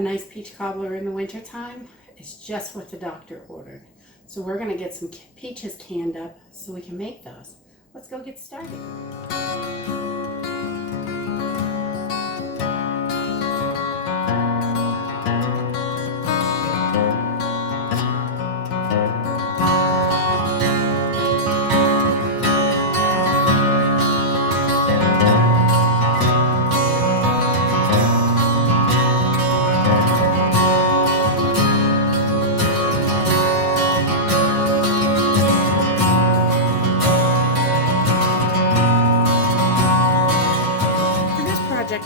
nice peach cobbler in the wintertime is just what the doctor ordered. So we're going to get some peaches canned up so we can make those. Let's go get started.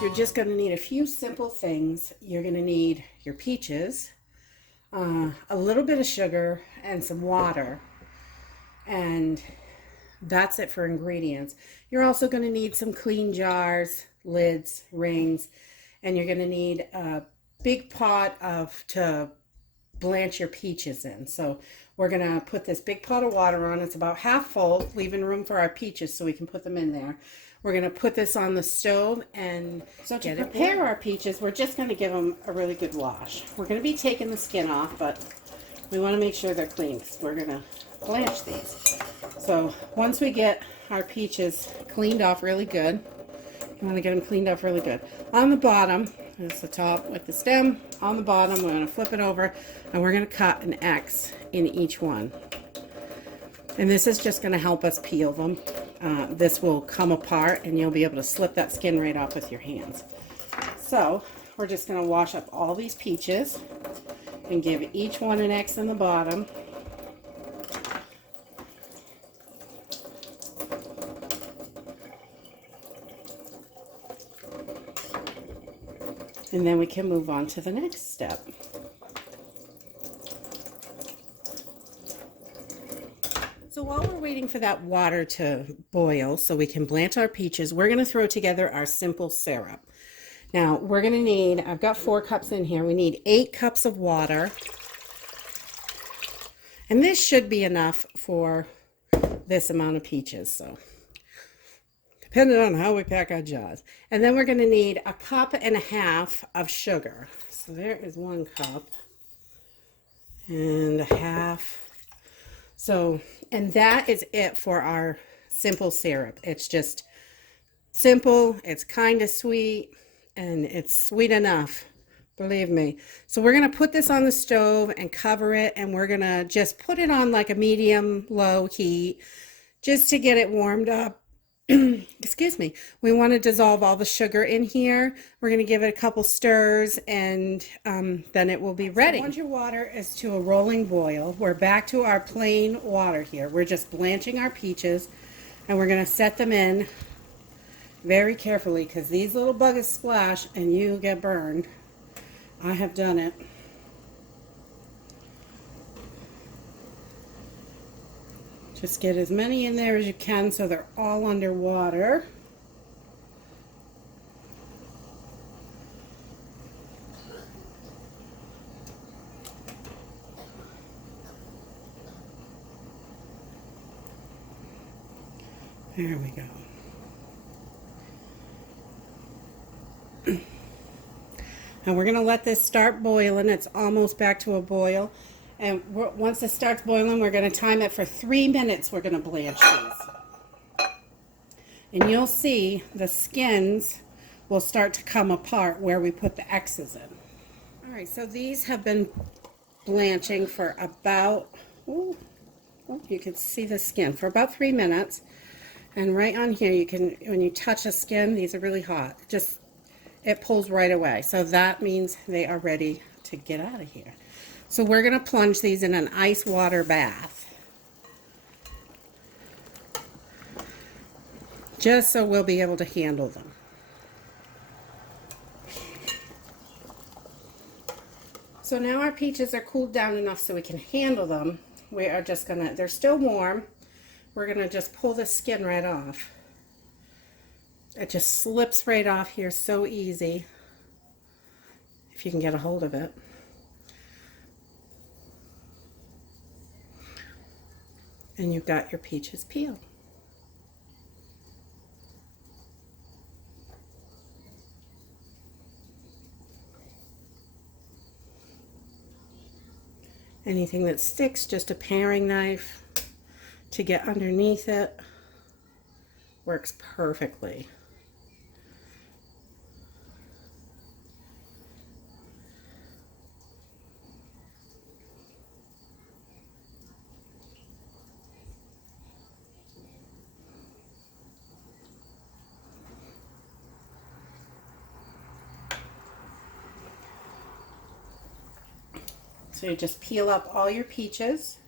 You're just going to need a few simple things. You're going to need your peaches, a little bit of sugar, and some water. And that's it for ingredients. You're also going to need some clean jars, lids, rings, and you're going to need a big pot to blanch your peaches in. So we're going to put this big pot of water on. It's about half full, leaving room for our peaches so we can put them in there. We're going to put this on the stove, and so to prepare our peaches, we're just going to give them a really good wash. We're going to be taking the skin off, but we want to make sure they're clean because we're going to blanch these. So once we get our peaches cleaned off really good, you want to get them cleaned off really good. On the bottom, that's the top with the stem. On the bottom, we're going to flip it over, and we're going to cut an X in each one. And this is just going to help us peel them. This will come apart and you'll be able to slip that skin right off with your hands. So we're just going to wash up all these peaches and give each one an X in the bottom. And then we can move on to the next step. So while we're waiting for that water to boil so we can blanch our peaches, we're going to throw together our simple syrup. Now we're going to need, I've got 4 cups in here, we need 8 cups of water. And this should be enough for this amount of peaches, so depending on how we pack our jars. And then we're going to need 1.5 cups of sugar. So there is 1 cup and a half. So, and that is it for our simple syrup. It's just simple, it's kind of sweet, and it's sweet enough, believe me. So we're going to put this on the stove and cover it, and we're going to just put it on like a medium-low heat just to get it warmed up. Excuse me. We want to dissolve all the sugar in here. We're going to give it a couple stirs, and then it will be ready. So once your water is to a rolling boil, we're back to our plain water here. We're just blanching our peaches, and we're going to set them in very carefully because these little buggers splash and you get burned. I have done it. Just get as many in there as you can so they're all underwater. There we go. And we're going to let this start boiling. It's almost back to a boil. And once it starts boiling, we're going to time it for 3 minutes. We're going to blanch these. And you'll see the skins will start to come apart where we put the X's in. All right, so these have been blanching for about, you can see the skin, for about 3 minutes. And right on here, you can, when you touch the skin, these are really hot. It pulls right away. So that means they are ready to get out of here. So we're going to plunge these in an ice water bath, just so we'll be able to handle them. So now our peaches are cooled down enough so we can handle them. We are just going to, they're still warm. We're going to just pull the skin right off. It just slips right off here so easy, if you can get a hold of it. And you've got your peaches peeled. Anything that sticks, just a paring knife to get underneath it works perfectly. So you just peel up all your peaches.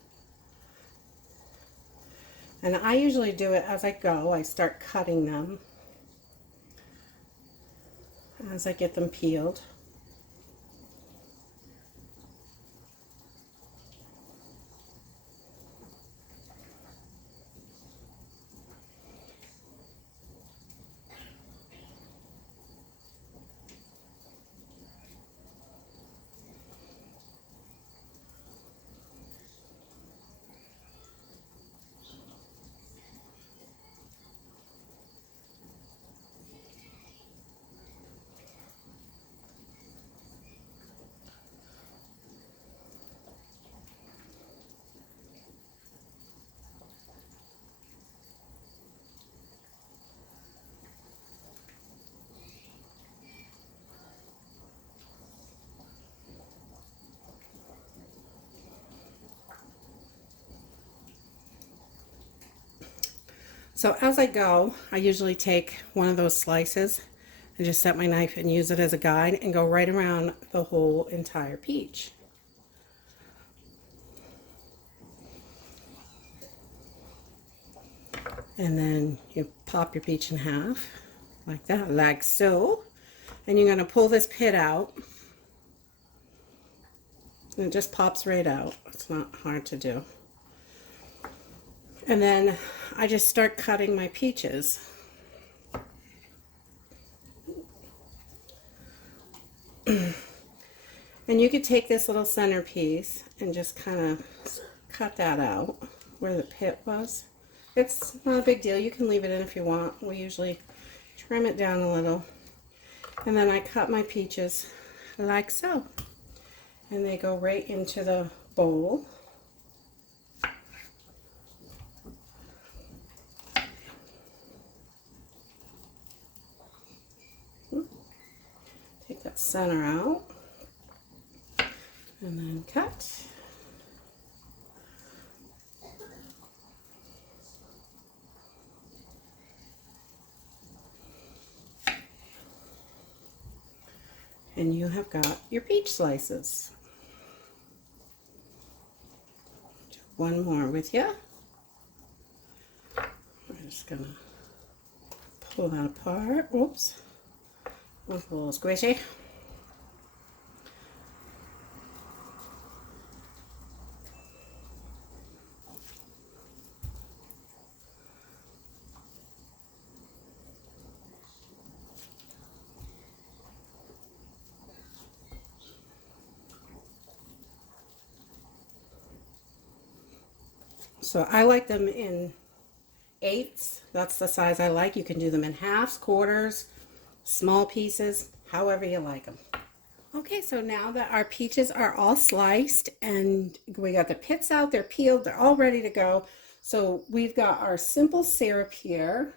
And I usually do it as I go. I start cutting them as I get them peeled. So as I go, I usually take one of those slices and just set my knife and use it as a guide and go right around the whole entire peach. And then you pop your peach in half, like that, like so. And you're gonna pull this pit out. And it just pops right out. It's not hard to do. And then I just start cutting my peaches. And you could take this little centerpiece and just kind of cut that out where the pit was. It's not a big deal. You can leave it in if you want. We usually trim it down a little. And then I cut my peaches like so. And they go right into the bowl. Take that center out. And then cut. And you have got your peach slices. Do one more with you. We're just gonna pull that apart. Oops. That's a little squishy. So I like them in eighths. That's the size I like. You can do them in halves, quarters, small pieces, however you like them. Okay, so now that our peaches are all sliced and we got the pits out, they're peeled, they're all ready to go. So we've got our simple syrup here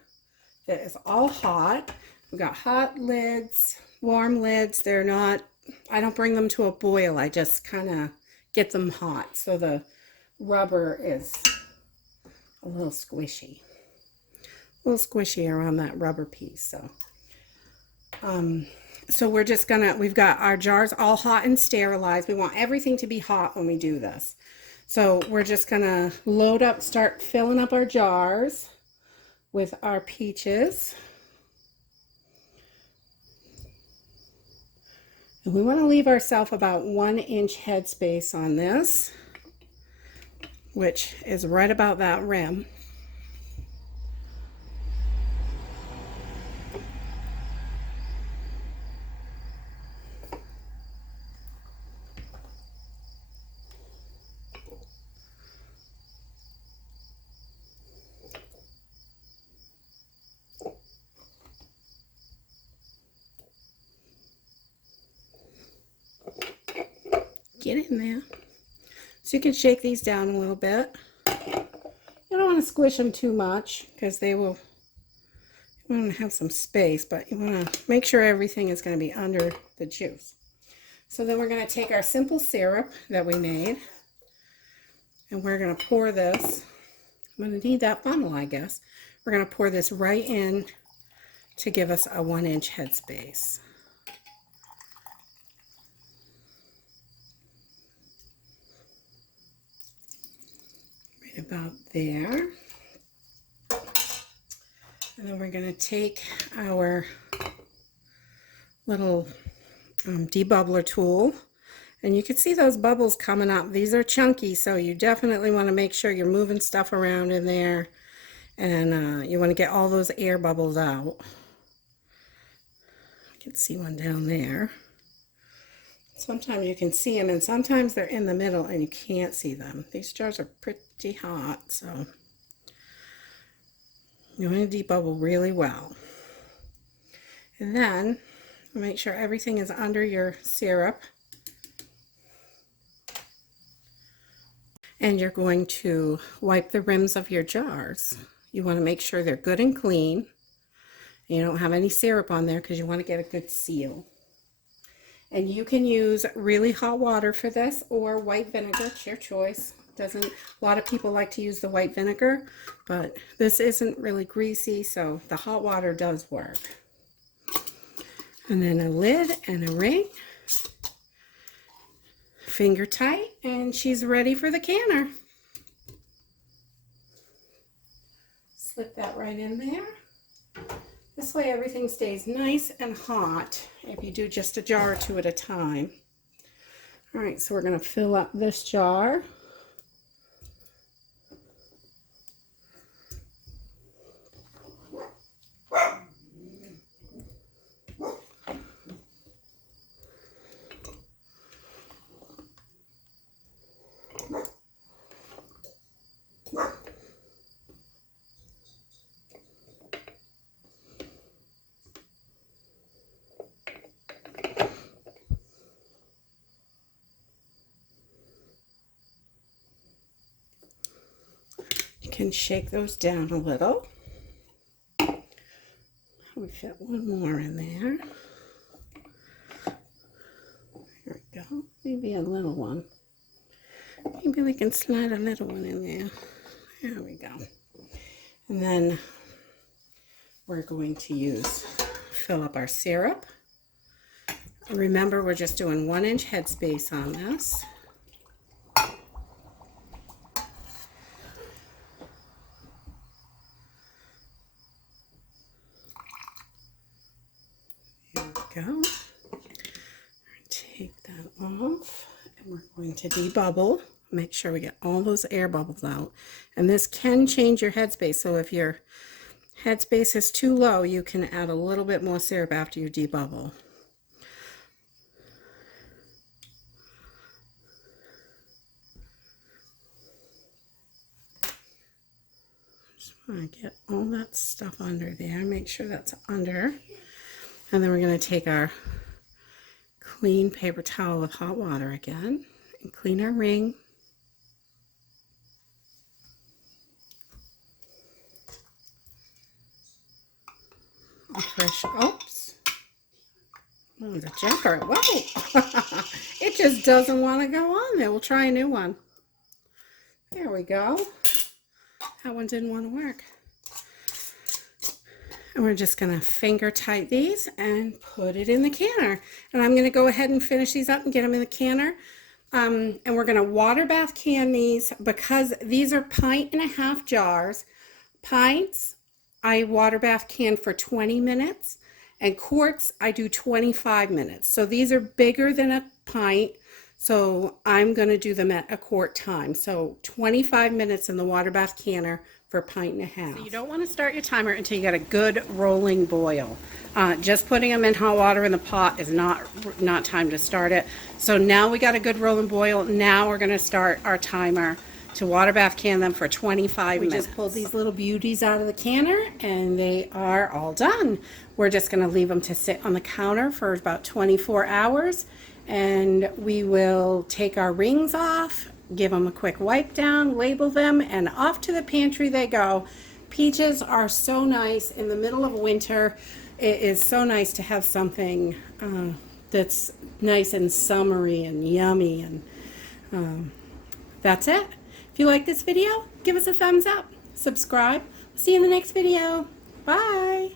that is all hot. We've got hot lids, warm lids. They're not, I don't bring them to a boil. I just kind of get them hot. So the rubber is a little squishy. A little squishy around that rubber piece. So we're just gonna, we've got our jars all hot and sterilized. We want everything to be hot when we do this. So we're just gonna load up, start filling up our jars with our peaches. And we want to leave ourselves about 1 inch headspace on this, which is right about that rim. Get in there. So you can shake these down a little bit. You don't want to squish them too much because they will, you want to have some space, but you want to make sure everything is going to be under the juice. So then we're going to take our simple syrup that we made, and we're going to pour this. I'm going to need that funnel, I guess. We're going to pour this right in to give us a 1-inch headspace. Right about there. And then we're going to take our little debubbler tool, and you can see those bubbles coming up. These are chunky, so you definitely want to make sure you're moving stuff around in there, and you want to get all those air bubbles out. I can see one down there. Sometimes you can see them, and sometimes they're in the middle and you can't see them. These jars are pretty hot, so you want to debubble really well. And then make sure everything is under your syrup. And you're going to wipe the rims of your jars. You want to make sure they're good and clean. You don't have any syrup on there because you want to get a good seal. And you can use really hot water for this or white vinegar. It's your choice. A lot of people like to use the white vinegar, but this isn't really greasy, so the hot water does work. And then a lid and a ring, finger tight, and she's ready for the canner. Slip that right in there. This way everything stays nice and hot if you do just a jar or two at a time. All right, so we're going to fill up this jar. Can shake those down a little. We fit one more in there. There we go. Maybe a little one. Maybe we can slide a little one in there. There we go. And then we're going to fill up our syrup. Remember, we're just doing 1-inch headspace on this. Go. Take that off, and we're going to debubble. Make sure we get all those air bubbles out. And this can change your headspace, so if your headspace is too low, you can add a little bit more syrup after you debubble. Just want to get all that stuff under there. Make sure that's under. And then we're going to take our clean paper towel with hot water again and clean our ring. Oops. Oh, the jumper. Whoa. It just doesn't want to go on there. We'll try a new one. There we go. That one didn't want to work. And we're just going to finger tight these and put it in the canner. And I'm going to go ahead and finish these up and get them in the canner. And we're going to water bath can these because these are 1.5 jars. Pints, I water bath can for 20 minutes. And quarts, I do 25 minutes. So these are bigger than a pint. So I'm going to do them at a quart time. So 25 minutes in the water bath canner for 1.5 pints. So you don't want to start your timer until you get a good rolling boil. Just putting them in hot water in the pot is not time to start it. So now we got a good rolling boil. Now we're going to start our timer to water bath can them for 25 minutes. We just pulled these little beauties out of the canner and they are all done. We're just going to leave them to sit on the counter for about 24 hours and we will take our rings off give them a quick wipe down, label them, and off to the pantry they go. Peaches are so nice in the middle of winter. It is so nice to have something that's nice and summery and yummy. And that's it. If you like this video, give us a thumbs up. Subscribe. See you in the next video. Bye.